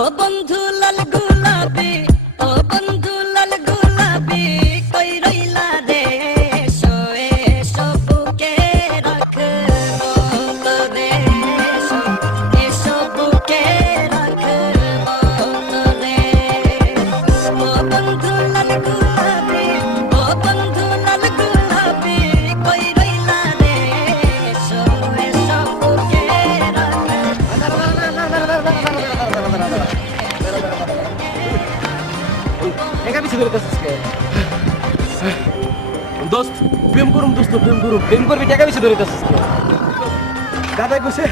baban ধরিতেছিস কে দোস্ত প্রেম করুম দোস্ত প্রেম করুম। প্রেম করবি টাকা দাদাই কইছে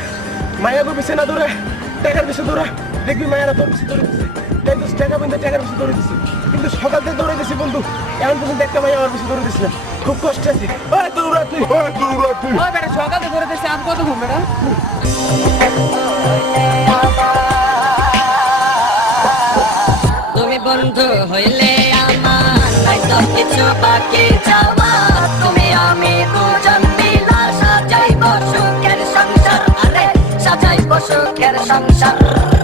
মায়া গো বেশি না ধরে টাকার বেশি ধরে। দেখবি মায়েরা তোর বেশি ধরে তাই তো টাকা বিন্দু টাকার বেশি ধরে দিছি। কিন্তু সকাল থেকে দৌড়ে দিছি বন্ধু। এমন পর্যন্ত একটা মাইয়া আমার বেশি ধরে দিছি না। খুব কষ্ট আছে। ওই দৌড়া তুই ওই দৌড়া তুই ওই বেটা সকালে ধরে দিচ্ছে আর কত ঘুম বেটা? বন্ধু হইলে আমার নাই তো কিছু বাকি যাওয়া। তুমি, আমি দুজন মিলা সাজাইব সুখের সংসার। আরে, সাজাইব সুখের সংসার।